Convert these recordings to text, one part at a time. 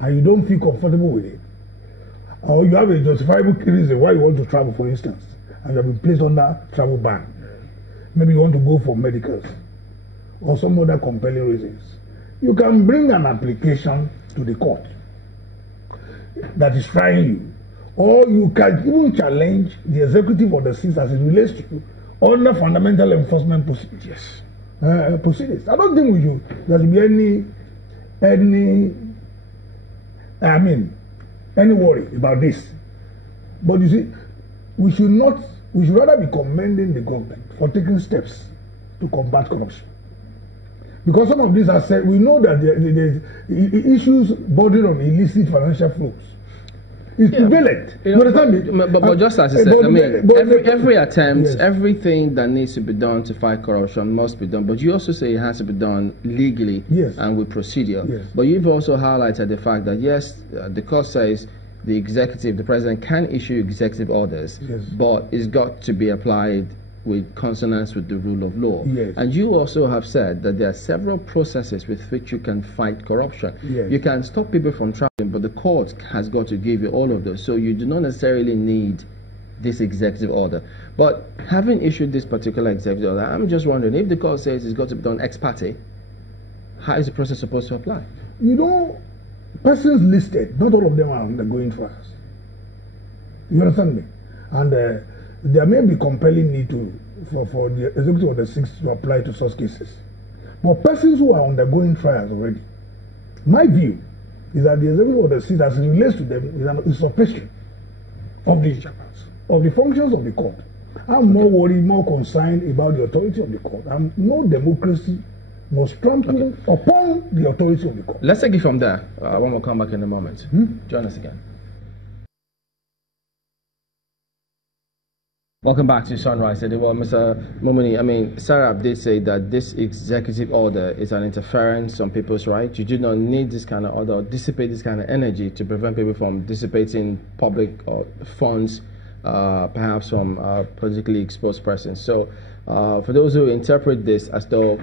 and you don't feel comfortable with it, or you have a justifiable reason why you want to travel, for instance, and you have been placed under travel ban, maybe you want to go for medicals or some other compelling reasons, you can bring an application to the court that is trying you, or you can even challenge the executive or the six as it relates to under fundamental enforcement procedures. Proceedings. I don't think there should be any worry about this. But you see, we should rather be commending the government for taking steps to combat corruption. Because some of these are said, we know that the issues bordering on illicit financial flows is prevalent. You understand me? But just as you said, every attempt, everything that needs to be done to fight corruption must be done. But you also say it has to be done legally and with procedure. But you've also highlighted the fact that yes, the court says the executive, the president can issue executive orders, but it's got to be applied with consonance with the rule of law. And you also have said that there are several processes with which you can fight corruption. You can stop people from traveling, but the court has got to give you all of those. So you do not necessarily need this executive order. But having issued this particular executive order, I'm just wondering, if the court says it's got to be done ex parte, how is the process supposed to apply? You know, persons listed, not all of them are undergoing trials. You understand me? And there may be compelling need for the executive of the six to apply to such cases. But persons who are undergoing trials already, my view is that the executive of the six, as it relates to them, is an usurpation of the functions of the court. I'm more worried, more concerned about the authority of the court. And no democracy must trample upon the authority of the court. Let's take it from there. When we'll come back in a moment. Join us again. Welcome back to Sunrise. Well, Mr. Mumuni, Sarah did say that this executive order is an interference on people's rights. You do not need this kind of order or dissipate this kind of energy to prevent people from dissipating public funds, perhaps from politically exposed persons. So for those who interpret this as though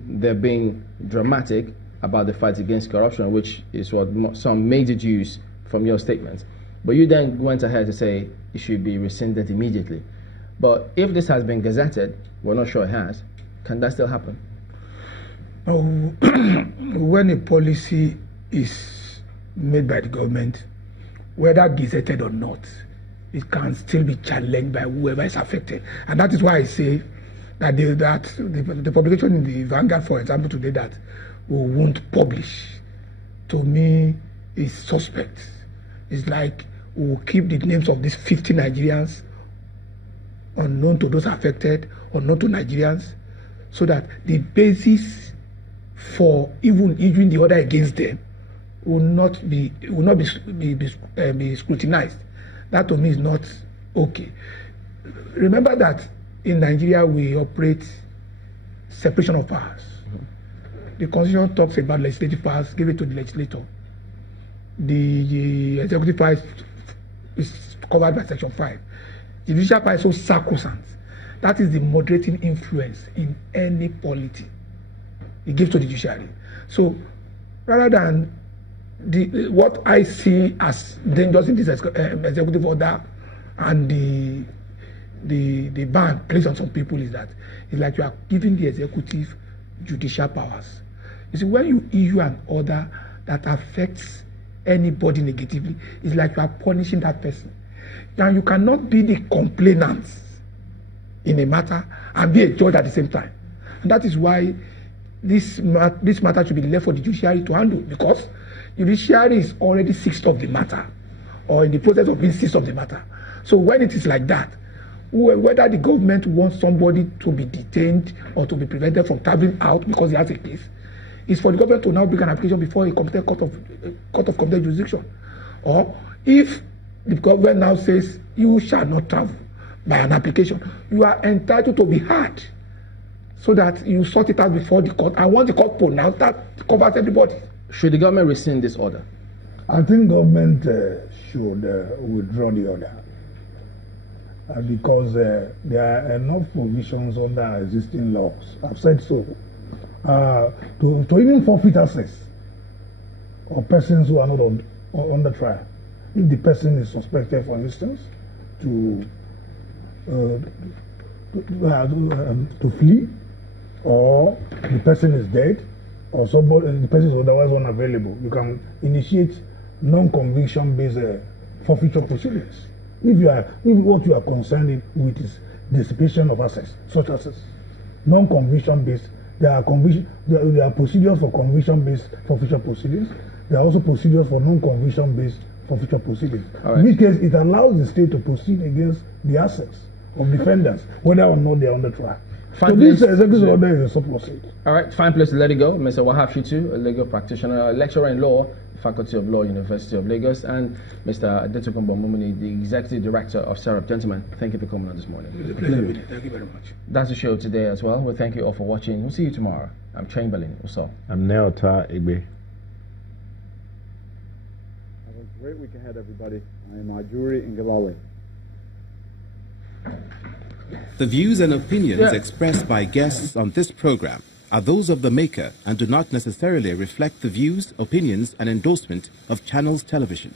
they're being dramatic about the fight against corruption, which is what some may deduce from your statements, but you then went ahead to say it should be rescinded immediately. But if this has been gazetted, we're not sure it has, can that still happen? When a policy is made by the government, whether gazetted or not, it can still be challenged by whoever is affected. And that is why I say that the publication in the Vanguard, for example, today that we won't publish, to me, is suspect. It's like we will keep the names of these 50 Nigerians unknown to those affected, unknown to Nigerians, so that the basis for even issuing the order against them will not be scrutinized. That to me is not okay. Remember that in Nigeria we operate separation of powers. The Constitution talks about legislative powers, give it to the legislator. The executive power is covered by Section 5. The judicial power is so sacrosanct. That is the moderating influence in any polity it gives to the judiciary. So rather than what I see as dangerous in this executive order and the ban placed on some people is that it's like you are giving the executive judicial powers. You see, when you issue an order that affects anybody negatively, it's like you are punishing that person. Now you cannot be the complainant in a matter and be a judge at the same time. And that is why this matter should be left for the judiciary to handle, because the judiciary is already seized of the matter or in the process of being seized of the matter. So when it is like that, whether the government wants somebody to be detained or to be prevented from traveling out because he has a case, it's for the government to now bring an application before a competent court of competent jurisdiction. Or if the government now says you shall not travel by an application, you are entitled to be heard so that you sort it out before the court. And once the court pronounces, that covers everybody. Should the government rescind this order? I think government should withdraw the order because there are enough provisions under existing laws. I've said so. To even forfeit access or persons who are not under trial. If the person is suspected, for instance, to flee, or the person is dead, or the person is otherwise unavailable, you can initiate non-conviction based forfeiture proceedings. If what you are concerned with is dissipation of assets, such assets, non-conviction based, there are procedures for conviction based forfeiture proceedings. There are also procedures for non-conviction based forfeiture proceedings. Right. In which case, it allows the state to proceed against the assets of defendants, whether or not they are under trial. So this executive order is a surplus. All right, fine place to let it go. Mr. Wahab Shittu, a legal practitioner, a lecturer in law, Faculty of Law, University of Lagos, and Mr. Adetokunbo Mumuni, the Executive Director of SERAP. Gentlemen, thank you for coming on this morning. It was a pleasure. Thank you very much. That's the show today as well. Well, thank you all for watching. We'll see you tomorrow. I'm Chamberlain. What's up? I'm Neota Igbe. Have a great week ahead, everybody. I am Ajuri Ngalale. The views and opinions expressed by guests on this program are those of the maker and do not necessarily reflect the views, opinions, and endorsement of Channels Television.